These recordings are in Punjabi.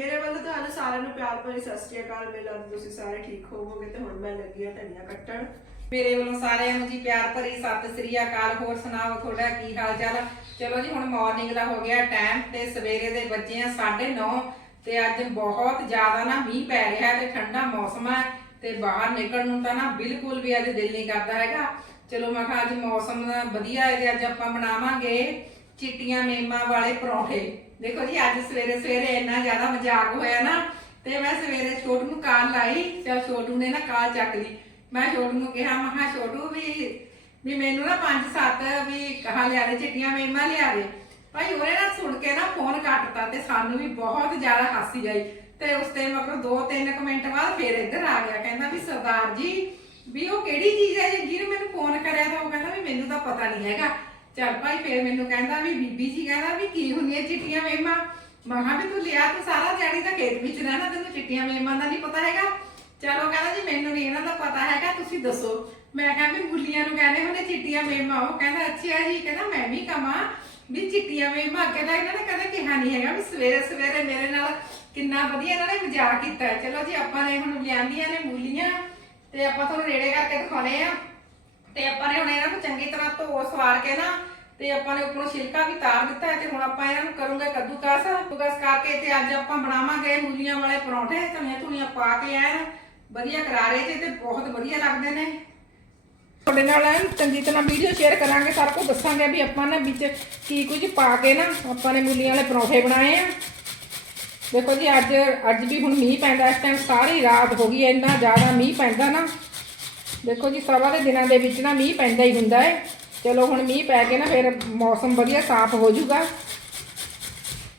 ਮੇਰੇ ਵੱਲੋਂ ਤੁਹਾਨੂੰ ਸਾਰਿਆਂ ਨੂੰ ਪਿਆਰ ਭਰੀ ਸਤਿ ਸ਼੍ਰੀ ਅਕਾਲ ਮੇਲਾ ਤੁਸੀਂ ਸਾਰੇ ਠੀਕ ਹੋਵੋਗੇ ਤੇ ਹੁਣ ਮੈਂ ਲੱਗੀ ਆ ਧਨੀਆ ਕੱਟਣ। ਮੇਰੇ ਵੱਲੋਂ ਸਾਰਿਆਂ ਨੂੰ ਜੀ ਪਿਆਰ ਭਰੀ ਸਤਿ ਸ੍ਰੀ ਅਕਾਲ, ਹੋਰ ਸੁਣਾਓ ਤੁਹਾਡਾ ਕੀ ਹਾਲ ਚਾਲ? ਚਲੋ ਜੀ, ਹੁਣ ਮਾਰਨਿੰਗ ਦਾ ਹੋ ਗਿਆ ਟਾਈਮ ਤੇ ਸਵੇਰੇ ਦੇ ਬੱਜੇ ਆ 9:30 ਤੇ ਅੱਜ ਬਹੁਤ ਜ਼ਿਆਦਾ ਨਾ ਮੀਂਹ ਪੈ ਰਿਹਾ ਤੇ ਠੰਡਾ ਮੌਸਮ ਹੈ ਤੇ ਬਾਹਰ ਨਿਕਲਣ ਨੂੰ ਤਾਂ ਨਾ ਬਿਲਕੁਲ ਵੀ ਅੱਜ ਦਿਲ ਨਹੀਂ ਕਰਦਾ ਹੈਗਾ। ਚਲੋ ਮੈਂ ਕਿਹਾ ਅੱਜ ਮੌਸਮ ਵਧੀਆ ਹੈ ਤੇ ਅੱਜ ਆਪਾਂ ਬਣਾਵਾਂਗੇ ਚਿੱਟੀਆਂ ਮੇਮਾਂ ਵਾਲੇ ਪਰੌਂਠੇ। ਦੇਖੋ ਜੀ, ਅੱਜ ਸਵੇਰੇ ਸਵੇਰੇ ਇੰਨਾ ਜ਼ਿਆਦਾ ਮਜ਼ਾਕ ਹੋਇਆ ਨਾ, ਤੇ ਮੈਂ ਸਵੇਰੇ ਛੋਟੂ ਨੂੰ ਕਾਲ ਲਾਈ, ਤੇ ਛੋਟੂ ਨੇ ਨਾ ਕਾਲ ਚੱਕ ਲਈ। ਮੈਂ ਛੋਟੂ ਨੂੰ ਕਿਹਾ, ਮੈਂ ਕਿਹਾ, ਛੋਟੂ ਵੀ ਵੀ ਮੈਨੂੰ ਨਾ ਪੰਜ ਸੱਤ ਵੀ ਕਹਾ ਲਿਆ ਦੇ, ਚਿੱਟੀਆਂ ਮੇਮਾਂ ਲਿਆ ਦੇ। ਭਾਈ ਉਹਨੇ ਨਾ ਸੁਣ ਕੇ ਨਾ ਫੋਨ ਕੱਟਤਾ ਤੇ ਸਾਨੂੰ ਵੀ ਬਹੁਤ ਜ਼ਿਆਦਾ ਹਾਸੀ ਆਈ। ਤੇ ਉਸ ਤੇ ਮਗਰ ਦੋ ਤਿੰਨ ਕੁ ਮਿੰਟ ਬਾਅਦ ਫੇਰ ਇੱਧਰ ਆ ਗਿਆ, ਕਹਿੰਦਾ ਵੀ ਸਰਦਾਰ ਜੀ, ਵੀ ਉਹ ਕਿਹੜੀ ਚੀਜ਼ ਹੈ? ਜੀ ਜਿਹਨੂੰ ਮੈਨੂੰ ਫੋਨ ਕਰਿਆ ਤਾਂ ਉਹ ਕਹਿੰਦਾ ਵੀ ਮੈਨੂੰ ਤਾਂ ਪਤਾ ਨਹੀਂ ਹੈਗਾ। ਚੱਲ ਭਾਈ ਫੇਰ ਮੈਨੂੰ ਕਹਿੰਦਾ ਵੀ ਬੀਬੀ ਜੀ ਕਹਿੰਦਾ ਵੀ ਕੀ ਹੁੰਦੀਆਂ ਚਿੱਟੀਆਂ ਮੇਮਾਂ ਮੈਂ ਵੀ ਤੂੰ ਲਿਆ ਤੂੰ ਸਾਰਾ ਦਿਹਾੜੀ ਤਾਂ ਖੇਤ ਵਿੱਚ ਰਹਿਣਾ, ਤੈਨੂੰ ਚਿੱਟੀਆਂ ਮੇਮਾਂ ਦਾ ਨਹੀਂ ਪਤਾ ਹੈਗਾ। ਚਲੋ ਕਹਿੰਦਾ ਜੀ ਮੈਨੂੰ ਨਹੀਂ ਇਹਨਾਂ ਦਾ ਪਤਾ ਹੈਗਾ, ਤੁਸੀਂ ਦੱਸੋ। ਮੈਂ ਕਿਹਾ ਵੀ ਮੁੱਲੀਆਂ ਨੂੰ ਕਹਿੰਦੇ ਹੁੰਦੇ ਚਿੱਟੀਆਂ ਮੇਮਾਂ ਉਹ ਕਹਿੰਦਾ, ਅੱਛਾ ਜੀ, ਕਹਿੰਦਾ, ਮੈਂ ਵੀ ਕਮਾ ਵੀ ਚਿੱਟੀਆਂ ਮੇਮਾਂ ਅੱਗੇ ਤਾਂ ਇਹਨਾਂ ਨੇ ਕਦੇ ਕਿਹਾ ਨਹੀਂ ਹੈਗਾ ਵੀ ਸਵੇਰੇ ਸਵੇਰੇ ਮੇਰੇ ਨਾਲ ਕਿੰਨਾ ਵਧੀਆ ਇਹਨਾਂ ਨੇ ਮਜ਼ਾਕ ਕੀਤਾ ਚਲੋ ਜੀ, ਆਪਾਂ ਨੇ ਹੁਣ ਲਿਆਂਦੀਆਂ ਨੇ ਮੂਲੀਆਂ ਤੇ ਆਪਾਂ ਤੁਹਾਨੂੰ ਰੇੜੇ ਕਰਕੇ ਦਿਖਾਉਣੇ ਆ। ਤੇ ਆਪਾਂ ਨੇ ਹੁਣ ਇਹਨਾਂ ਨੂੰ ਚੰਗੀ ਤਰ੍ਹਾਂ ਧੋ ਸਵਾਰ ਕੇ ਨਾ, ਤੇ ਆਪਾਂ ਨੇ ਉੱਪਰੋਂ ਛਿਲਕਾ ਵੀ ਤਾਰ ਦਿੱਤਾ ਹੈ ਤੇ ਹੁਣ ਆਪਾਂ ਇਹਨਾਂ ਨੂੰ ਕਰੂੰਗੇ ਕੱਦੂਕਸ। ਕੱਦੂਕਸ ਕਰਕੇ ਤੇ ਅੱਜ ਆਪਾਂ ਬਣਾਵਾਂਗੇ ਮੂਲੀਆਂ ਵਾਲੇ ਪਰੌਂਠੇ, ਧਨੀਆ ਧੁਨੀਆਂ ਪਾ ਕੇ ਐਨ ਵਧੀਆ ਕਰਾਰੇ ਚ ਤੇ ਬਹੁਤ ਵਧੀਆ ਲੱਗਦੇ ਨੇ। ਤੁਹਾਡੇ ਨਾਲ ਐਨ ਚੰਗੀ ਤਰ੍ਹਾਂ ਵੀਡੀਓ ਸ਼ੇਅਰ ਕਰਾਂਗੇ, ਸਾਰਾ ਕੁਝ ਦੱਸਾਂਗੇ ਵੀ ਆਪਾਂ ਨੇ ਵਿੱਚ ਕੀ ਕੁਝ ਪਾ ਕੇ ਨਾ ਆਪਾਂ ਨੇ ਮੂਲੀਆਂ ਵਾਲੇ ਪਰੌਂਠੇ ਬਣਾਏ ਆ। ਦੇਖੋ ਜੀ, ਅੱਜ ਅੱਜ ਵੀ ਹੁਣ ਮੀਂਹ ਪੈਂਦਾ, ਇਸ ਟਾਈਮ ਸਾਰੀ ਰਾਤ ਹੋ ਗਈ, ਇੰਨਾ ਜ਼ਿਆਦਾ ਮੀਂਹ ਪੈਂਦਾ ਨਾ। ਦੇਖੋ ਜੀ ਸਵਾ ਦੇ ਦਿਨਾਂ ਦੇ ਵਿੱਚ ਨਾ ਮੀਂਹ ਪੈਂਦਾ ਹੀ ਹੁੰਦਾ ਹੈ। ਚਲੋ ਹੁਣ ਮੀਂਹ ਪੈ ਕੇ ਨਾ ਫਿਰ ਮੌਸਮ ਵਧੀਆ ਸਾਫ਼ ਹੋ ਜਾਊਗਾ।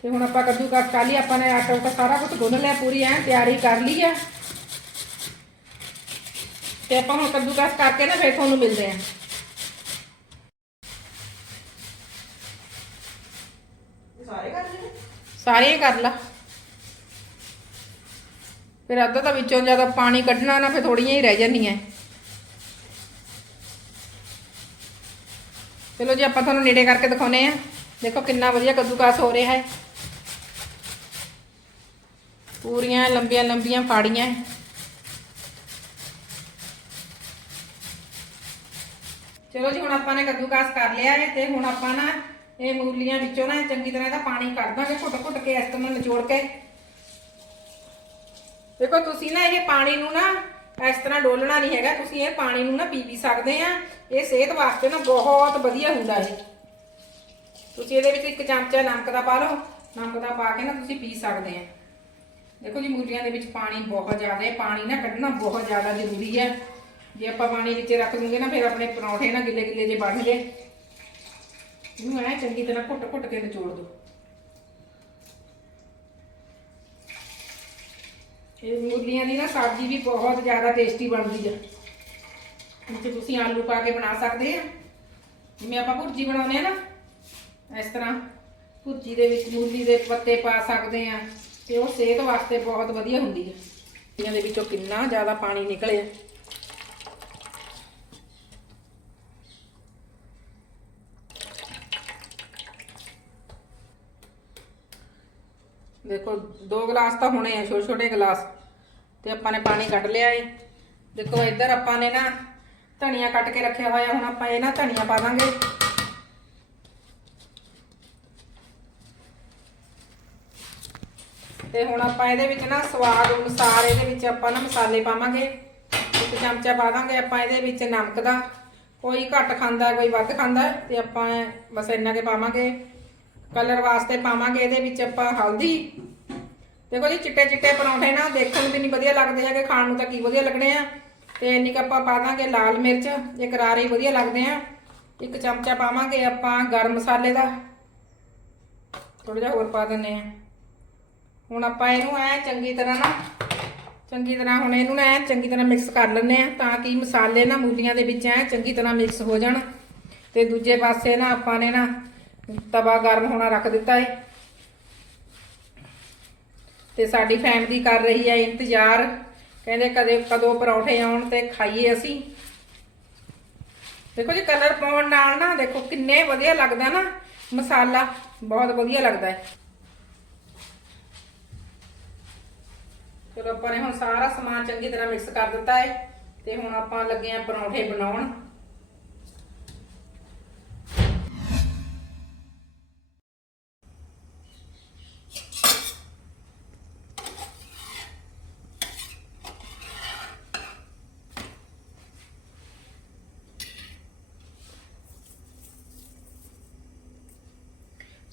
ਤੇ ਹੁਣ ਆਪਾਂ ਕੱਦੂ ਕੱਟ ਕਰ ਲਈ ਆਪਾਂ ਨੇ ਆਟਾ ਉਟਾ ਸਾਰਾ ਕੁਝ ਗੁੰਨ ਲਿਆ ਪੂਰੀ ਐ ਤਿਆਰੀ ਕਰ ਲਈ ਹੈ ਤੇ ਆਪਾਂ ਹੁਣ ਕੱਦੂ ਕੱਟ ਕਰਕੇ ਨਾ ਫਿਰ ਤੁਹਾਨੂੰ ਮਿਲਦੇ ਆਂ ਸਾਰੇ ਕਰ ਸਾਰੇ ਕਰ ਲਾ। ਫਿਰ ਅੱਧਾ ਤਾਂ ਵਿੱਚੋਂ ਜਦੋਂ ਪਾਣੀ ਕੱਢਣਾ ਨਾ ਫਿਰ ਥੋੜੀਆਂ ਹੀ ਰਹਿ ਜਾਂਦੀਆਂ। ਚਲੋ ਜੀ, ਆਪਾਂ ਤੁਹਾਨੂੰ ਨੇੜੇ ਕਰਕੇ ਦਿਖਾਉਨੇ ਆ ਦੇਖੋ ਕਿੰਨਾ ਵਧੀਆ ਕੱਦੂਕਾਸ ਹੋ ਰਿਹਾ ਹੈ। ਪੂਰੀਆਂ ਲੰਬੀਆਂ ਲੰਬੀਆਂ ਫਾੜੀਆਂ ਚਲੋ ਜੀ, ਹੁਣ ਆਪਾਂ ਨੇ ਕੱਦੂਕਾਸ ਕਰ ਲਿਆ ਹੈ ਤੇ ਹੁਣ ਆਪਾਂ ਨਾ ਇਹ ਮੂਲੀਆਂ ਵਿੱਚੋਂ ਨਾ ਚੰਗੀ ਤਰ੍ਹਾਂ ਇਹਦਾ ਪਾਣੀ ਕੱਢ ਦਾਂਗੇ ਘੁੱਟ ਘੁੱਟ ਕੇ ਇਸ ਤਰ੍ਹਾਂ ਨਿਚੋੜ ਕੇ। ਦੇਖੋ, ਤੁਸੀਂ ਨਾ ਇਹ ਪਾਣੀ ਨੂੰ ਨਾ ਇਸ ਤਰ੍ਹਾਂ ਡੋਲਣਾ ਨਹੀਂ ਹੈਗਾ, ਤੁਸੀਂ ਇਹ ਪਾਣੀ ਨੂੰ ਨਾ ਪੀ ਵੀ ਸਕਦੇ ਆ। ਇਹ ਸਿਹਤ ਵਾਸਤੇ ਨਾ ਬਹੁਤ ਵਧੀਆ ਹੁੰਦਾ ਇਹ ਤੁਸੀਂ ਇਹਦੇ ਵਿੱਚ ਇੱਕ ਚਮਚਾ ਨਮਕ ਦਾ ਪਾ ਲਓ। ਨਮਕ ਦਾ ਪਾ ਕੇ ਨਾ ਤੁਸੀਂ ਪੀ ਸਕਦੇ ਆ। ਦੇਖੋ ਜੀ, ਮੂਲੀਆਂ ਦੇ ਵਿੱਚ ਪਾਣੀ ਬਹੁਤ ਜ਼ਿਆਦਾ ਹੈ। ਪਾਣੀ ਨਾ ਕੱਢਣਾ ਬਹੁਤ ਜ਼ਿਆਦਾ ਜ਼ਰੂਰੀ ਹੈ। ਜੇ ਆਪਾਂ ਪਾਣੀ ਵਿੱਚ ਰੱਖ ਦੂੰਗੇ ਨਾ, ਫਿਰ ਆਪਣੇ ਪਰੌਂਠੇ ਨਾ ਗਿੱਲੇ ਗਿੱਲੇ ਜੇ ਬਣ ਇਹਨੂੰ ਐ ਚੰਗੀ ਤਰ੍ਹਾਂ ਘੁੱਟ ਘੁੱਟ ਕੇ ਨਿਚੋੜ ਦਿਓ। ਇਹ ਮੂਲੀਆਂ ਦੀ ਨਾ ਸਬਜ਼ੀ ਵੀ ਬਹੁਤ ਜ਼ਿਆਦਾ ਟੇਸਟੀ ਬਣਦੀ ਹੈ ਵਿੱਚ ਤੁਸੀਂ ਆਲੂ ਪਾ ਕੇ ਬਣਾ ਸਕਦੇ ਆ। ਜਿਵੇਂ ਆਪਾਂ ਭੁਰਜੀ ਬਣਾਉਂਦੇ ਆ ਨਾ, ਇਸ ਤਰ੍ਹਾਂ ਭੁਰਜੀ ਦੇ ਵਿੱਚ ਮੂਲੀ ਦੇ ਪੱਤੇ ਪਾ ਸਕਦੇ ਆ ਤੇ ਉਹ ਸਿਹਤ ਵਾਸਤੇ ਬਹੁਤ ਵਧੀਆ ਹੁੰਦੀ ਆ। ਇਹਨਾਂ ਦੇ ਵਿੱਚੋਂ ਕਿੰਨਾ ਜ਼ਿਆਦਾ ਪਾਣੀ ਨਿਕਲਿਆ ਦੇਖੋ, ਦੋ ਗਲਾਸ ਤਾਂ ਹੋਣੇ ਆ ਛੋਟੇ ਛੋਟੇ ਗਲਾਸ। ਤੇ ਆਪਾਂ ਨੇ ਪਾਣੀ ਕੱਢ ਲਿਆ ਏ। ਦੇਖੋ, ਇੱਧਰ ਆਪਾਂ ਨੇ ਨਾ ਧਨੀਆ ਕੱਟ ਕੇ ਰੱਖਿਆ ਹੋਇਆ, ਹੁਣ ਆਪਾਂ ਇਹ ਨਾ ਧਨੀਆ ਪਾ ਦਾਂਗੇ। ਤੇ ਹੁਣ ਆਪਾਂ ਇਹਦੇ ਵਿੱਚ ਨਾ ਸਵਾਦ ਅਨੁਸਾਰ ਇਹਦੇ ਵਿੱਚ ਆਪਾਂ ਨਾ ਮਸਾਲੇ ਪਾਵਾਂਗੇ। ਇੱਕ ਚਮਚਾ ਪਾ ਦਾਂਗੇ ਆਪਾਂ ਇਹਦੇ ਵਿੱਚ ਨਮਕ ਦਾ। ਕੋਈ ਘੱਟ ਖਾਂਦਾ, ਕੋਈ ਵੱਧ ਖਾਂਦਾ, ਤੇ ਆਪਾਂ ਬਸ ਇੰਨਾ ਕੇ ਪਾਵਾਂਗੇ। ਕਲਰ ਵਾਸਤੇ ਪਾਵਾਂਗੇ, ਇਹਦੇ ਵਿੱਚ ਆਪਾਂ ਹਲਦੀ। ਦੇਖੋ ਜੀ, ਚਿੱਟੇ ਚਿੱਟੇ ਪਰੌਂਠੇ ਨਾ ਦੇਖਣ ਨੂੰ ਵੀ ਨਹੀਂ ਵਧੀਆ ਲੱਗਦੇ ਹੈਗੇ, ਖਾਣ ਨੂੰ ਤਾਂ ਕੀ ਵਧੀਆ ਲੱਗਣੇ ਆ। ਤੇ ਇੰਨੀ ਕੁ ਆਪਾਂ ਪਾ ਦਾਂਗੇ ਲਾਲ ਮਿਰਚ ਇਹ ਕਰਾਰੇ ਵਧੀਆ ਲੱਗਦੇ ਆ। ਇੱਕ ਚਮਚਾ ਪਾਵਾਂਗੇ ਆਪਾਂ ਗਰਮ ਮਸਾਲੇ ਦਾ। ਥੋੜਾ ਜਿਹਾ ਹੋਰ ਪਾ ਦਿੰਨੇ ਆ। ਹੁਣ ਆਪਾਂ ਇਹਨੂੰ ਐ ਚੰਗੀ ਤਰ੍ਹਾਂ ਨਾ, ਚੰਗੀ ਤਰ੍ਹਾਂ ਹੁਣ ਇਹਨੂੰ ਨਾ ਐ ਚੰਗੀ ਤਰ੍ਹਾਂ ਮਿਕਸ ਕਰ ਲੈਂਦੇ ਆ, ਤਾਂ ਕਿ ਮਸਾਲੇ ਨਾ ਮੂਲੀਆਂ ਦੇ ਵਿੱਚ ਐ ਚੰਗੀ ਤਰ੍ਹਾਂ ਮਿਕਸ ਹੋ ਜਾਣ। ਤੇ ਦੂਜੇ ਪਾਸੇ ਨਾ ਆਪਾਂ ਨੇ ਨਾ ਤਵਾ ਗਰਮ ਹੋਣਾ ਰੱਖ ਦਿੱਤਾ ਹੈ ਤੇ ਸਾਡੀ ਫੈਮਿਲੀ ਕਰ ਰਹੀ ਹੈ ਇੰਤਜ਼ਾਰ। ਕਹਿੰਦੇ ਕਦੇ ਕਦੋਂ ਪਰੌਂਠੇ ਆਉਣ ਤੇ ਖਾਈਏ ਅਸੀਂ। ਦੇਖੋ ਜੀ ਕਲਰ ਪਾਉਣ ਨਾਲ ਨਾ ਦੇਖੋ ਕਿੰਨੇ ਵਧੀਆ ਲੱਗਦਾ ਨਾ ਮਸਾਲਾ, ਬਹੁਤ ਵਧੀਆ ਲੱਗਦਾ ਹੈ ਚਲੋ ਆਪਾਂ ਨੇ ਹੁਣ ਸਾਰਾ ਸਮਾਨ ਚੰਗੀ ਤਰ੍ਹਾਂ ਮਿਕਸ ਕਰ ਦਿੱਤਾ ਹੈ ਤੇ ਹੁਣ ਆਪਾਂ ਲੱਗੇ ਆ ਪਰੌਂਠੇ ਬਣਾਉਣ।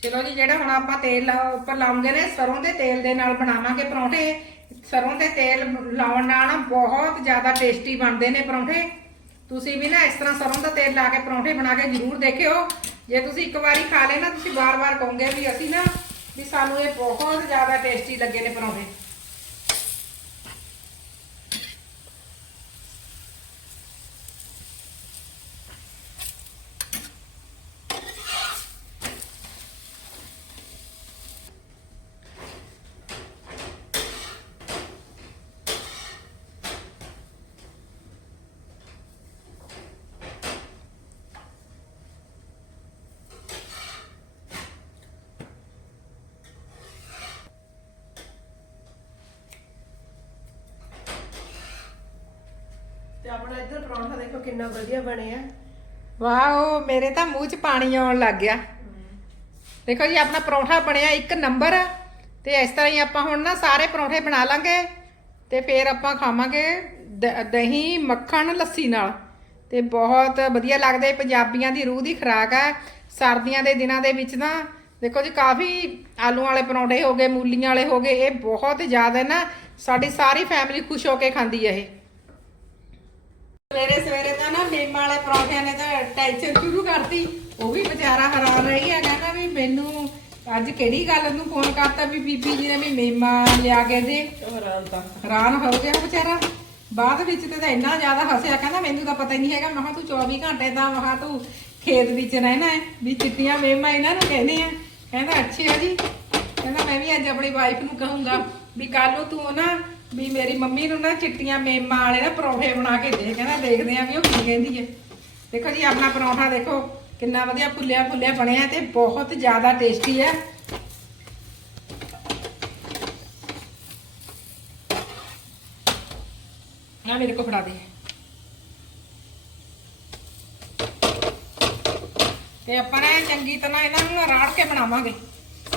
ਚਲੋ ਜੀ, ਜਿਹੜਾ ਹੁਣ ਆਪਾਂ ਤੇਲ ਲਾ- ਉੱਪਰ ਲਾਉਂਗੇ ਨੇ, ਸਰੋਂ ਦੇ ਤੇਲ ਦੇ ਨਾਲ ਬਣਾਵਾਂਗੇ ਪਰੌਂਠੇ। ਸਰੋਂ ਦੇ ਤੇਲ ਲਾਉਣ ਨਾਲ ਨਾ ਬਹੁਤ ਜ਼ਿਆਦਾ ਟੇਸਟੀ ਬਣਦੇ ਨੇ ਪਰੌਂਠੇ। ਤੁਸੀਂ ਵੀ ਨਾ ਇਸ ਤਰ੍ਹਾਂ ਸਰੋਂ ਦਾ ਤੇਲ ਲਾ ਕੇ ਪਰੌਂਠੇ ਬਣਾ ਕੇ ਜ਼ਰੂਰ ਦੇਖਿਓ। ਜੇ ਤੁਸੀਂ ਇੱਕ ਵਾਰੀ ਖਾ ਲਏ ਨਾ, ਤੁਸੀਂ ਵਾਰ-ਵਾਰ ਕਹੋਗੇ ਵੀ ਅਸੀਂ ਨਾ, ਵੀ ਸਾਨੂੰ ਇਹ ਬਹੁਤ ਜ਼ਿਆਦਾ ਟੇਸਟੀ ਲੱਗੇ ਨੇ ਪਰੌਂਠੇ। ਆਪਣਾ ਇੱਧਰ ਪਰੌਂਠਾ ਦੇਖੋ ਕਿੰਨਾ ਵਧੀਆ ਬਣਿਆ। ਵਾਓ ਮੇਰੇ ਤਾਂ ਮੂੰਹ 'ਚ ਪਾਣੀ ਆਉਣ ਲੱਗ ਗਿਆ। ਦੇਖੋ ਜੀ ਆਪਣਾ ਪਰੌਂਠਾ ਬਣਿਆ ਇੱਕ ਨੰਬਰ ਤੇ ਇਸ ਤਰ੍ਹਾਂ ਹੀ ਆਪਾਂ ਹੁਣ ਨਾ ਸਾਰੇ ਪਰੌਂਠੇ ਬਣਾ ਲਾਂਗੇ ਤੇ ਫਿਰ ਆਪਾਂ ਖਾਵਾਂਗੇ ਦਹੀਂ ਮੱਖਣ ਲੱਸੀ ਨਾਲ। ਤੇ ਬਹੁਤ ਵਧੀਆ ਲੱਗਦੇ ਪੰਜਾਬੀਆਂ ਦੀ ਰੂਹ ਦੀ ਖੁਰਾਕ ਹੈ। ਸਰਦੀਆਂ ਦੇ ਦਿਨਾਂ ਦੇ ਵਿੱਚ ਨਾ ਦੇਖੋ ਜੀ ਕਾਫੀ ਆਲੂ ਵਾਲੇ ਪਰੌਂਠੇ ਹੋ ਗਏ ਮੂਲੀਆਂ ਵਾਲੇ ਹੋ ਗਏ ਇਹ ਬਹੁਤ ਜ਼ਿਆਦਾ ਨਾ ਸਾਡੀ ਸਾਰੀ ਫੈਮਿਲੀ ਖੁਸ਼ ਹੋ ਕੇ ਖਾਂਦੀ ਹੈ ਇਹ। ਸਵੇਰੇ ਸਵੇਰੇ ਤਾਂ ਨਾ ਮੇਮਾਂ ਵਾਲੇ ਪਰੌਂਠਿਆਂ ਨੇ ਤਾਂ ਟੈਨਸ਼ਨ ਸ਼ੁਰੂ ਕਰਤੀ। ਉਹ ਵੀ ਵਿਚਾਰਾ ਹੈਰਾਨ ਰਹੀ ਹੈ ਕਹਿੰਦਾ ਵੀ ਮੈਨੂੰ ਅੱਜ ਕਿਹੜੀ ਗੱਲ ਨੂੰ ਫੋਨ ਕਰਤਾ ਵੀ ਬੀਬੀ ਜੀ ਨੇ ਵੀ ਮੇਮਾ ਲਿਆ ਕੇ ਦੇ। ਹੈਰਾਨ ਤਾਂ। ਹੈਰਾਨ ਹੋ ਗਿਆ ਵਿਚਾਰਾ। ਬਾਅਦ ਵਿੱਚ ਤੇ ਤਾਂ ਇੰਨਾ ਜ਼ਿਆਦਾ ਹੱਸਿਆ ਕਹਿੰਦਾ ਮੈਨੂੰ ਤਾਂ ਪਤਾ ਹੀ ਨਹੀਂ ਹੈਗਾ। ਮੈਂ ਕਿਹਾ ਤੂੰ 24 ਘੰਟੇ ਦਾ ਮੈਂ ਕਿਹਾ ਤੂੰ ਖੇਤ ਵਿੱਚ ਰਹਿਣਾ ਹੈ ਵੀ ਚਿੱਟੀਆਂ ਮੇਮਾ ਇਹਨਾਂ ਨੂੰ ਕਹਿੰਦੇ ਆ। ਕਹਿੰਦਾ ਅੱਛਾ ਜੀ। ਕਹਿੰਦਾ ਮੈਂ ਵੀ ਅੱਜ ਆਪਣੀ ਵਾਈਫ ਨੂੰ ਕਹੂੰਗਾ ਵੀ ਕੱਲ ਨੂੰ ਤੂੰ ਨਾ ਵੀ ਮੇਰੀ ਮੰਮੀ ਨੂੰ ਨਾ ਚਿੱਟੀਆਂ ਮੇਮਾਂ ਵਾਲੇ ਨਾ ਪਰੌਂਠੇ ਬਣਾ ਕੇ ਦੇ, ਕਹਿੰਦਾ ਦੇਖਦੇ ਆ ਵੀ ਉਹ ਕੀ ਕਹਿੰਦੀ ਹੈ। ਦੇਖੋ ਜੀ, ਆਪਣਾ ਪਰੌਂਠਾ ਦੇਖੋ, ਕਿੰਨਾ ਵਧੀਆ ਫੁੱਲਿਆ ਫੁੱਲਿਆ ਬਣਿਆ ਤੇ ਬਹੁਤ ਜ਼ਿਆਦਾ ਟੇਸਟੀ ਹੈ। ਆ ਮੇਰੇ ਕੋ ਫੜਾ ਦੇ। ਤੇ ਆਪਾਂ ਨੇ ਚੰਗੀ ਤਰ੍ਹਾਂ ਇਹਨਾਂ ਨੂੰ ਰਾੜ ਕੇ ਬਣਾਵਾਂਗੇ।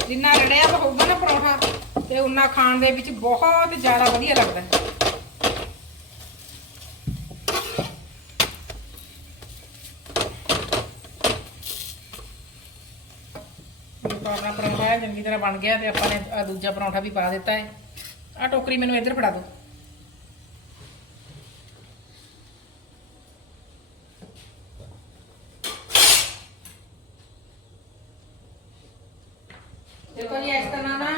ਜਿੰਨਾ ਰੜਿਆ ਹੋਊਗਾ ਨਾ ਪਰੌਂਠਾ। ਤੇ ਉਹਨਾਂ ਖਾਣ ਦੇ ਵਿੱਚ ਬਹੁਤ ਜ਼ਿਆਦਾ ਵਧੀਆ ਲੱਗਦਾ ਆਪਣਾ ਪਰੌਂਠਾ ਚੰਗੀ ਤਰ੍ਹਾਂ ਬਣ ਗਿਆ ਤੇ ਆਪਾਂ ਨੇ ਦੂਜਾ ਪਰੌਂਠਾ ਵੀ ਪਾ ਦਿੱਤਾ ਹੈ। ਆ ਟੋਕਰੀ ਮੈਨੂੰ ਇੱਧਰ ਫੜਾ ਦਿਓ ਦੇਖੋ ਜੀ ਇਸ ਤਰ੍ਹਾਂ ਨਾ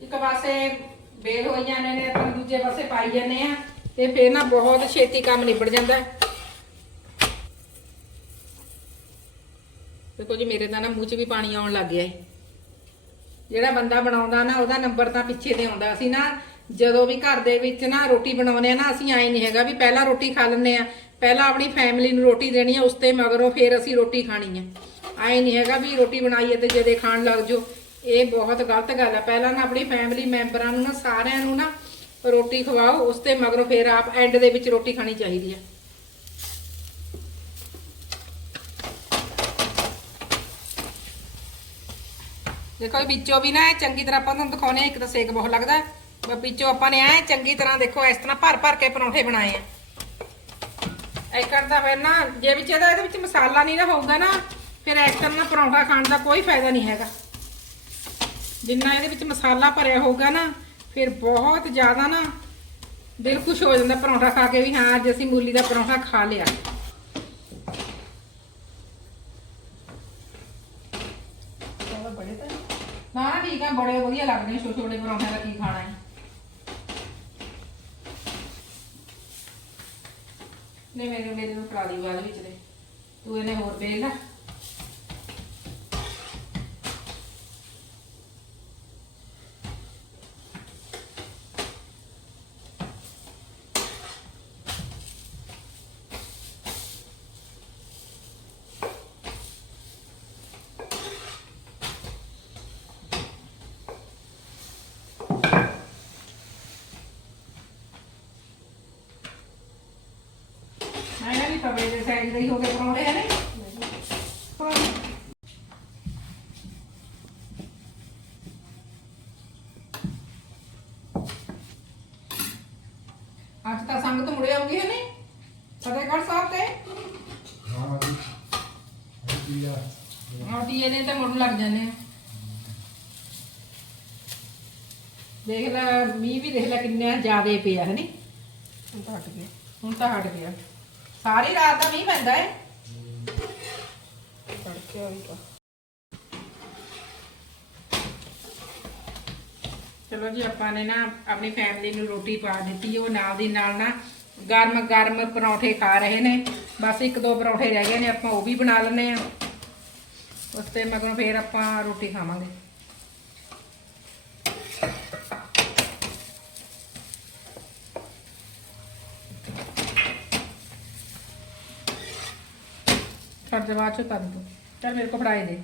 ਇੱਕ ਪਾਸੇ ਬੇਲ ਹੋਈ ਜਾਂਦੇ ਨੇ ਤੇ ਦੂਜੇ ਪਾਸੇ ਪਾਈ ਜਾਂਦੇ ਆ ਤੇ ਫਿਰ ਨਾ ਬਹੁਤ ਛੇਤੀ ਕੰਮ ਨਿਬੜ ਜਾਂਦਾ ਦੇਖੋ ਜੀ, ਮੇਰੇ ਤਾਂ ਨਾ ਮੂੰਹ 'ਚ ਵੀ ਪਾਣੀ ਆਉਣ ਲੱਗ ਗਿਆ ਹੈ। ਜਿਹੜਾ ਬੰਦਾ ਬਣਾਉਂਦਾ ਨਾ, ਉਹਦਾ ਨੰਬਰ ਤਾਂ ਪਿੱਛੇ ਤੇ ਆਉਂਦਾ। ਅਸੀਂ ਨਾ ਜਦੋਂ ਵੀ ਘਰ ਦੇ ਵਿੱਚ ਨਾ ਰੋਟੀ ਬਣਾਉਂਦੇ ਆ ਨਾ, ਅਸੀਂ ਐਂ ਨਹੀਂ ਹੈਗਾ ਵੀ ਪਹਿਲਾਂ ਰੋਟੀ ਖਾ ਲੈਂਦੇ ਆ ਪਹਿਲਾਂ ਆਪਣੀ ਫੈਮਿਲੀ ਨੂੰ ਰੋਟੀ ਦੇਣੀ ਆ ਉਸ ਤੇ ਮਗਰੋਂ ਫੇਰ ਅਸੀਂ ਰੋਟੀ ਖਾਣੀ ਆ ਐਂ ਨਹੀਂ ਹੈਗਾ ਵੀ ਰੋਟੀ ਬਣਾਈਏ ਤੇ ਜਦੇ ਖਾਣ ਲੱਗ ਜਾਓ। ਇਹ ਬਹੁਤ ਗਲਤ ਗੱਲ ਆ। ਪਹਿਲਾਂ ਨਾ ਆਪਣੀ ਫੈਮਿਲੀ ਮੈਂਬਰਾਂ ਨੂੰ ਨਾ, ਸਾਰਿਆਂ ਨੂੰ ਨਾ ਰੋਟੀ ਖਵਾਓ, ਉਸ ਤੇ ਮਗਰੋਂ ਫਿਰ ਆਪ ਐਂਡ ਦੇ ਵਿੱਚ ਰੋਟੀ ਖਾਣੀ ਚਾਹੀਦੀ ਆ। ਦੇਖੋ ਵਿੱਚੋਂ ਵੀ ਨਾ ਇਹ ਚੰਗੀ ਤਰ੍ਹਾਂ ਆਪਾਂ ਤੁਹਾਨੂੰ ਦਿਖਾਉਨੇ ਆ ਇੱਕ ਤਾਂ ਸੇਕ ਬਹੁਤ ਲੱਗਦਾ। ਪਰ ਵਿੱਚੋਂ ਆਪਾਂ ਨੇ ਐ ਚੰਗੀ ਤਰ੍ਹਾਂ ਦੇਖੋ, ਇਸ ਤਰ੍ਹਾਂ ਭਰ ਭਰ ਕੇ ਪਰੌਂਠੇ ਬਣਾਏ ਆ। ਐ ਕਰਦਾ ਫਿਰ ਨਾ, ਜੇ ਵਿੱਚ ਇਹਦਾ ਇਹਦੇ ਵਿੱਚ ਮਸਾਲਾ ਨਹੀਂ ਨਾ ਹੋਊਗਾ ਨਾ, ਫਿਰ ਇਸ ਤਰ੍ਹਾਂ ਨਾ ਪਰੌਂਠਾ ਖਾਣ ਦਾ ਕੋਈ ਫਾਇਦਾ ਨਹੀਂ ਹੈਗਾ। ਜਿੰਨਾ ਇਹਦੇ ਵਿੱਚ ਮਸਾਲਾ ਭਰਿਆ ਹੋਊਗਾ ਨਾ ਫਿਰ ਬਹੁਤ ਜ਼ਿਆਦਾ ਨਾ ਦਿਲ ਖੁਸ਼ ਹੋ ਜਾਂਦਾ ਪਰੌਂਠਾ ਖਾ ਕੇ ਵੀ ਹਾਂ ਅੱਜ ਅਸੀਂ ਮੂਲੀ ਦਾ ਪਰੌਂਠਾ ਖਾ ਲਿਆ। ਨਾ ਠੀਕ ਆ ਬੜੇ ਵਧੀਆ ਲੱਗਦੇ ਛੋਟੇ ਛੋਟੇ ਪਰੌਂਠਿਆਂ ਦਾ ਕੀ ਖਾਣਾ ਹੈ। ਨੇ ਮੇਰੇ ਮੇਰੇ ਨੂੰ ਦੀ ਬਾਅਦ ਵਿੱਚ ਦੇ। ਤੂੰ ਇਹਨੇ ਹੋਰ ਵੇਲ ਲਾ। ਤਵੇ ਦੇ ਸਾਈਜ਼ ਦੇ ਹੀ ਹੋ ਗਏ ਪਰੌਂਠੇ ਹੈ ਨੇ ਅੱਜ ਤਾਂ ਸੰਗਤ ਮੁੜੇ ਆਉਂਦੀ ਹੈ ਨੇ ਫਤਿਹਗੜ੍ਹ ਸਾਹਿਬ ਤੇ? ਹਾਂ ਜੀ। ਕੀ ਆ ਹਾਂ ਟੀਏ ਨੇ ਤਾਂ ਮੁੜਨ ਲੱਗ ਜਾਂਦੇ ਆ। ਦੇਖ ਲੈ ਮੀਂਹ ਵੀ ਦੇਖ ਲੈ ਕਿੰਨਾ ਜ਼ਿਆਦੇ ਪਿਆ ਹੈ ਨੀ? ਹੁਣ ਤਾਂ ਹਟ ਗਿਆ। ਹੁਣ ਤਾਂ ਹਟ ਗਿਆ। ਸਾਰੀ ਰਾਤ ਦਾ ਮੀਂਹ ਪੈਂਦਾ ਹੈ ਤੜਕੇ ਚਲੋ ਜੀ ਆਪਾਂ ਨੇ ਨਾ ਆਪਣੀ ਫੈਮਿਲੀ ਨੂੰ ਰੋਟੀ ਪਾ ਦਿੱਤੀ ਉਹ ਨਾਲ ਦੀ ਨਾਲ ਨਾ ਗਰਮ ਗਰਮ ਪਰੌਂਠੇ ਖਾ ਰਹੇ ਨੇ। ਬਸ ਇੱਕ ਦੋ ਪਰੌਂਠੇ ਰਹਿ ਗਏ ਨੇ ਆਪਾਂ ਉਹ ਵੀ ਬਣਾ ਲੈਣੇ ਆ ਉਸ ਤੇ ਮਗਰੋਂ ਫੇਰ ਆਪਾਂ ਰੋਟੀ ਖਾਵਾਂਗੇ। ਛੱਡ ਦੇ ਬਾਅਦ ਚ ਕਰ ਦੋ। ਚੱਲ ਮੇਰੇ ਕੋ ਫੜਾਈ ਦੇ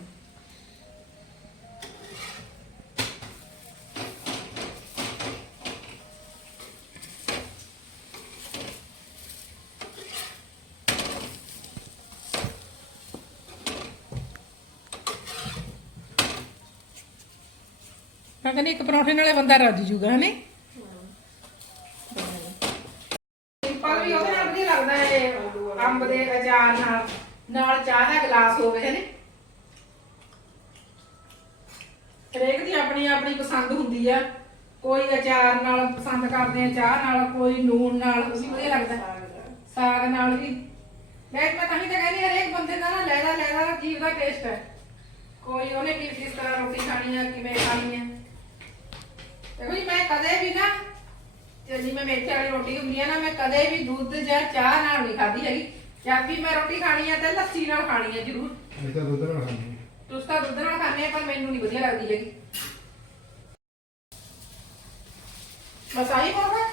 ਮੈਂ ਕਹਿੰਦੀ ਇੱਕ ਪਰੌਂਠੇ ਨਾਲੇ ਬੰਦਾ ਰੱਜ ਜੂਗਾ, ਹਨੇ ਸਿੰਪਲ ਵੀ ਉਹਦੇ ਨਾਲ ਵਧੀਆ ਲੱਗਦਾ ਹੈ ਅੰਬ ਦੇ ਅਚਾਰ ਨਾਲ ਨਾਲ ਚਾਹ ਦਾ ਗਲਾਸ ਹੋਵੇ ਹਨੇ ਹਰੇਕ ਦੀ ਆਪਣੀ ਆਪਣੀ ਪਸੰਦ ਹੁੰਦੀ ਆ। ਕੋਈ ਅਚਾਰ ਨਾਲ ਪਸੰਦ ਕਰਦੇ ਆ ਚਾਹ ਨਾਲ ਕੋਈ ਨੂਨ ਨਾਲ ਉਹ ਵੀ ਵਧੀਆ ਲੱਗਦਾ। ਸਾਗ ਨਾਲ ਵੀ। ਮੈਂ ਮੈਂ ਤਾਂ ਹੀ ਤਾਂ ਕਹਿੰਦੀ ਹਰੇਕ ਬੰਦੇ ਦਾ ਨਾ ਲੈਦਾ ਲੈਦਾ ਜੀਵ ਦਾ ਟੇਸਟ ਹੈ ਕੋਈ ਉਹਨੇ ਕੀ ਕਿਸ ਤਰ੍ਹਾਂ ਰੋਟੀ ਖਾਣੀ ਆ ਕਿਵੇਂ ਖਾਣੀ ਆ। ਦੇਖੋ ਜੀ ਮੈਂ ਕਦੇ ਵੀ ਨਾ ਜੇ ਜਿਵੇਂ ਮੇਥੇ ਵਾਲੀ ਰੋਟੀ ਹੁੰਦੀ ਆ ਨਾ ਮੈਂ ਕਦੇ ਵੀ ਦੁੱਧ ਜਾਂ ਚਾਹ ਨਾਲ ਨਹੀਂ ਖਾਧੀ ਹੈਗੀ। ਜਦ ਵੀ ਮੈਂ ਰੋਟੀ ਖਾਣੀ ਆ ਤੇ ਲੱਸੀ ਨਾਲ ਖਾਣੀ ਆ ਜ਼ਰੂਰ। ਇਹ ਤਾਂ ਦੁੱਧ ਨਾਲ ਖਾਂਦੇ ਤੁਸੀਂ ਤਾਂ ਦੁੱਧ ਨਾਲ ਖਾਂਦੇ ਆ ਪਰ ਮੈਨੂੰ ਨਹੀਂ ਵਧੀਆ ਲੱਗਦੀ ਹੈਗੀ। ਬਸ ਆਹੀ ਹੋਗਾ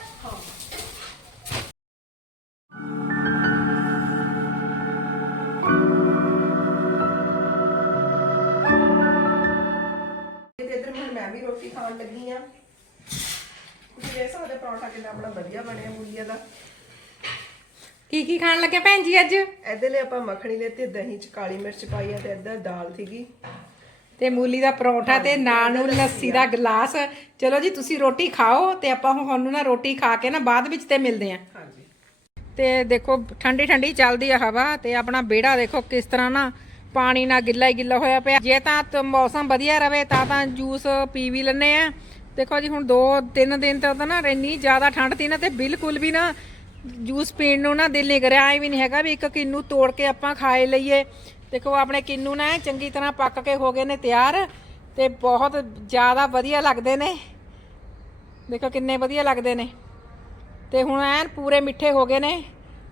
ਤੇ ਇੱਧਰ ਹੁਣ ਮੈਂ ਵੀ ਰੋਟੀ ਖਾਣ ਲੱਗੀ ਆ। ਤੁਸੀਂ ਦੇਖ ਸਕਦੇ ਪਰੌਂਠਾ ਕਿੰਨਾ ਆਪਣਾ ਵਧੀਆ ਬਣਿਆ ਮੂਲੀਆ ਦਾ। ਕੀ ਕੀ ਖਾਣ ਲੱਗੇ ਭੈਣ ਜੀ ਅੱਜ? ਇਹਦੇ ਲਈ ਆਪਾਂ ਮੱਖਣੀ ਲੈਤੀ ਦਹੀਂ ਚ ਕਾਲੀ ਮਿਰਚ ਪਾਈ ਆ ਤੇ ਇੱਧਰ ਦਾਲ ਸੀਗੀ। ਤੇ ਮੂਲੀ ਦਾ ਪਰੌਂਠਾ ਤੇ ਨਾਲ ਨੂੰ ਲੱਸੀ ਦਾ ਗਲਾਸ। ਚਲੋ ਜੀ ਤੁਸੀਂ ਰੋਟੀ ਖਾਓ ਤੇ ਆਪਾਂ ਹੁਣ ਤੁਹਾਨੂੰ ਨਾ ਰੋਟੀ ਖਾ ਕੇ ਨਾ ਬਾਅਦ ਵਿੱਚ ਤੇ ਮਿਲਦੇ ਆਂ ਹਾਂਜੀ। ਤੇ ਦੇਖੋ ਠੰਡੀ ਠੰਡੀ ਚੱਲਦੀ ਆ ਹਵਾ ਤੇ ਆਪਣਾ ਵਿਹੜਾ ਦੇਖੋ ਕਿਸ ਤਰ੍ਹਾਂ ਨਾ ਪਾਣੀ ਨਾਲ ਗਿੱਲਾ ਹੀ ਗਿੱਲਾ ਹੋਇਆ ਪਿਆ। ਜੇ ਤਾਂ ਮੌਸਮ ਵਧੀਆ ਰਵੇ ਤਾਂ ਤਾਂ ਜੂਸ ਪੀ ਵੀ ਲੈਣੇ ਆ ਦੇਖੋ ਜੀ ਹੁਣ 2-3 ਦਿਨ ਤੋਂ ਤਾਂ ਨਾ ਇੰਨੀ ਜ਼ਿਆਦਾ ਠੰਡ ਸੀ ਨਾ ਤੇ ਬਿਲਕੁਲ ਵੀ ਨਾ ਜੂਸ ਪੀਣ ਨੂੰ ਨਾ ਦਿਲ ਨਹੀਂ ਕਰਿਆ। ਐ ਵੀ ਨਹੀਂ ਹੈਗਾ ਵੀ ਇੱਕ ਕਿੰਨੂ ਤੋੜ ਕੇ ਆਪਾਂ ਖਾਏ ਲਈਏ। ਦੇਖੋ ਆਪਣੇ ਕਿੰਨੂ ਨਾ ਚੰਗੀ ਤਰ੍ਹਾਂ ਪੱਕ ਕੇ ਹੋ ਗਏ ਨੇ ਤਿਆਰ ਤੇ ਬਹੁਤ ਜ਼ਿਆਦਾ ਵਧੀਆ ਲੱਗਦੇ ਨੇ। ਦੇਖੋ, ਕਿੰਨੇ ਵਧੀਆ ਲੱਗਦੇ ਨੇ। ਤੇ ਹੁਣ ਐਨ ਪੂਰੇ ਮਿੱਠੇ ਹੋ ਗਏ ਨੇ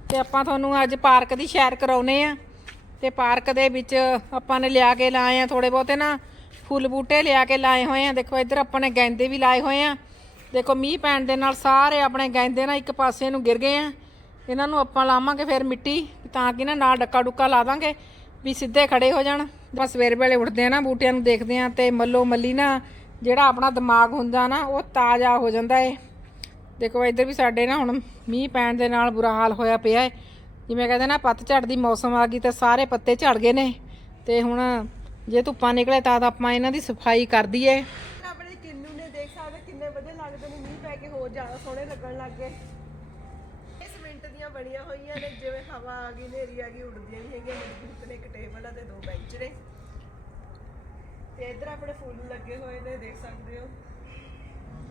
ਤੇ ਆਪਾਂ ਤੁਹਾਨੂੰ ਅੱਜ ਪਾਰਕ ਦੀ ਸੈਰ ਕਰਾਉਨੇ ਆ। ਤੇ ਪਾਰਕ ਦੇ ਵਿੱਚ ਆਪਾਂ ਨੇ ਲਿਆ ਕੇ ਲਾਏ ਆ ਥੋੜੇ ਬਹੁਤੇ ਨਾ, ਫੁੱਲ ਬੂਟੇ ਲਿਆ ਕੇ ਲਾਏ ਹੋਏ ਆ। ਦੇਖੋ, ਇੱਧਰ ਆਪਾਂ ਨੇ ਗੈਂਦੇ ਵੀ ਲਾਏ ਹੋਏ ਆ। ਦੇਖੋ, ਮੀਂਹ ਪੈਣ ਦੇ ਨਾਲ ਸਾਰੇ ਆਪਣੇ ਗੈਂਦੇ ਨਾ ਇੱਕ ਪਾਸੇ ਨੂੰ ਗਿਰ ਗਏ ਆ। ਇਹਨਾਂ ਨੂੰ ਆਪਾਂ ਲਾਵਾਂਗੇ ਫਿਰ ਮਿੱਟੀ, ਤਾਂ ਕਿ ਨਾ ਨਾਲ ਡੱਕਾ ਡੁੱਕਾ ਲਾ ਦਾਂਗੇ। ਵੀ ਸਿੱਧੇ ਖੜੇ ਹੋ ਜਾਣ। ਆਪਾਂ ਸਵੇਰ ਵੇਲੇ ਉੱਠਦੇ ਆ ਨਾ, ਬੂਟਿਆਂ ਨੂੰ ਦੇਖਦੇ ਆ ਤੇ ਮੱਲੋ ਮੱਲੀ ਨਾ ਜਿਹੜਾ ਆਪਣਾ ਦਿਮਾਗ ਹੁੰਦਾ ਨਾ, ਉਹ ਤਾਜ਼ਾ ਹੋ ਜਾਂਦਾ ਏ। ਦੇਖੋ ਇੱਧਰ ਵੀ ਸਾਡੇ ਨਾ ਹੁਣ ਮੀਂਹ ਪੈਣ ਦੇ ਨਾਲ ਬੁਰਾ ਹਾਲ ਹੋਇਆ ਪਿਆ ਹੈ ਜਿਵੇਂ ਕਹਿੰਦੇ ਨਾ ਪੱਤਝੜ ਦੀ ਮੌਸਮ ਆ ਗਈ ਤਾਂ ਸਾਰੇ ਪੱਤੇ ਝੜ ਗਏ ਨੇ। ਤੇ ਹੁਣ ਜੇ ਧੁੱਪਾਂ ਨਿਕਲੇ ਤਾਂ ਆਪਾਂ ਇਹਨਾਂ ਦੀ ਸਫ਼ਾਈ ਕਰ ਦਈਏ ਆਪਣੇ ਕਿੰਨੂ ਨੇ ਦੇਖ ਸਕਦੇ, ਕਿੰਨੇ ਵਧੀਆ ਲੱਗਦੇ ਨੇ। ਮੀਂਹ ਪੈ ਕੇ ਹੋਰ ਜ਼ਿਆਦਾ ਸੋਹਣੇ ਲੱਗਣ ਲੱਗ ਗਏ। ਇਹ ਸਿਮੈਂਟ ਦੀਆਂ ਬਣੀਆਂ ਹੋਈਆਂ ਨੇ, ਜਿਵੇਂ ਹਵਾ ਆ ਗਈ, ਹਨੇਰੀ ਆ ਗਈ, ਉੱਡਦੀਆਂ ਨਹੀਂ ਹੈਗੀਆਂ। ਮਜ਼ਬੂਤ ਤੇ ਦੋ ਬੈਂਚ ਨੇ ਤੇ ਇੱਧਰ ਆਪਣੇ ਫੁੱਲ ਲੱਗੇ ਹੋਏ ਨੇ, ਦੇਖ ਸਕਦੇ ਹੋ।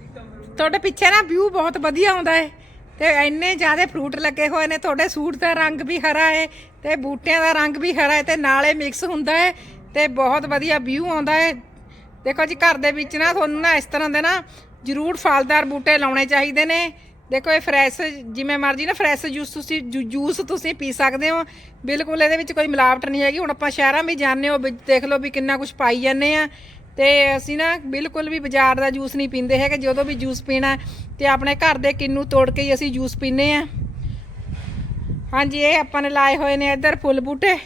ਇੱਕ ਅਮਰੂਦ ਤੁਹਾਡੇ ਪਿੱਛੇ ਨਾ ਵਿਊ ਬਹੁਤ ਵਧੀਆ ਆਉਂਦਾ ਹੈ ਤੇ ਇੰਨੇ ਜ਼ਿਆਦਾ ਫਰੂਟ ਲੱਗੇ ਹੋਏ ਨੇ, ਤੁਹਾਡੇ ਸੂਟ ਦਾ ਰੰਗ ਵੀ ਹਰਾ ਹੈ ਤੇ ਬੂਟਿਆਂ ਦਾ ਰੰਗ ਵੀ ਹਰਾ ਹੈ ਤੇ ਨਾਲੇ ਮਿਕਸ ਹੁੰਦਾ ਹੈ ਤੇ ਬਹੁਤ ਵਧੀਆ ਵਿਊ ਆਉਂਦਾ ਹੈ ਦੇਖੋ ਜੀ, ਘਰ ਦੇ ਵਿੱਚ ਨਾ ਤੁਹਾਨੂੰ ਨਾ ਇਸ ਤਰ੍ਹਾਂ ਦੇ ਨਾ ਜ਼ਰੂਰ ਫਲਦਾਰ ਬੂਟੇ ਲਾਉਣੇ ਚਾਹੀਦੇ ਨੇ। ਦੇਖੋ ਇਹ ਫਰੈਸ਼ ਜਿਵੇਂ ਮਰਜ਼ੀ ਨਾ ਫਰੈਸ਼ ਜੂਸ ਤੁਸੀਂ, ਜੂ- ਜੂਸ ਤੁਸੀਂ ਪੀ ਸਕਦੇ ਹੋ। ਬਿਲਕੁਲ ਇਹਦੇ ਵਿੱਚ ਕੋਈ ਮਿਲਾਵਟ ਨਹੀਂ ਹੈਗੀ। ਹੁਣ ਆਪਾਂ ਸ਼ਹਿਰਾਂ ਵੀ ਜਾਂਦੇ ਹੋ ਵਿੱਚ ਦੇਖ ਲਓ ਵੀ ਕਿੰਨਾ ਕੁਝ ਪਾਈ ਜਾਂਦੇ ਆ ਤੇ ਅਸੀਂ ਨਾ ਬਿਲਕੁਲ ਵੀ ਬਾਜ਼ਾਰ ਦਾ ਜੂਸ ਨਹੀਂ ਪੀਂਦੇ ਹੈਗੇ। ਜਦੋਂ ਵੀ ਜੂਸ ਪੀਣਾ ਤੇ ਆਪਣੇ ਘਰ ਦੇ ਕਿੰਨੂ ਤੋੜ ਕੇ ਹੀ ਅਸੀਂ ਜੂਸ ਪੀਂਦੇ ਆ ਹਾਂਜੀ, ਇਹ ਆਪਾਂ ਨੇ ਲਾਏ ਹੋਏ ਨੇ ਇੱਧਰ ਫੁੱਲ ਬੂਟੇ।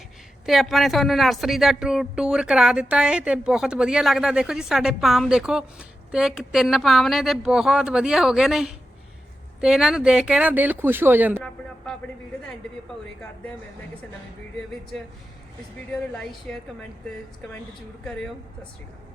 ਤੇ ਆਪਾਂ ਨੇ ਤੁਹਾਨੂੰ ਨਰਸਰੀ ਦਾ ਟੂ- ਟੂਰ ਕਰਾ ਦਿੱਤਾ ਹੈ ਤੇ ਬਹੁਤ ਵਧੀਆ ਲੱਗਦਾ। ਦੇਖੋ ਜੀ, ਸਾਡੇ ਪਾਮ ਦੇਖੋ। ਤੇ ਤਿੰਨ ਪਾਮ ਨੇ ਤੇ ਬਹੁਤ ਵਧੀਆ ਹੋ ਗਏ ਨੇ। ਤੇ ਇਹਨਾਂ ਨੂੰ ਦੇਖ ਕੇ ਨਾ ਦਿਲ ਖੁਸ਼ ਹੋ ਜਾਂਦਾ। ਆਪਣਾ ਆਪਾਂ ਆਪਣੀ ਵੀਡੀਓ ਦਾ ਐਂਡ ਵੀ ਆਪਾਂ ਉਰੇ ਕਰਦੇ ਹਾਂ। ਮਿਲਦੇ ਹਾਂ ਕਿਸੇ ਨਵੀਂ ਵੀਡੀਓ ਵਿੱਚ। ਇਸ ਵੀਡੀਓ ਨੂੰ ਲਾਈਕ ਸ਼ੇਅਰ ਕਮੈਂਟ ਕਮੈਂਟ ਜ਼ਰੂਰ ਕਰਿਓ। ਸਤਿ ਸ਼੍ਰੀ ਅਕਾਲ।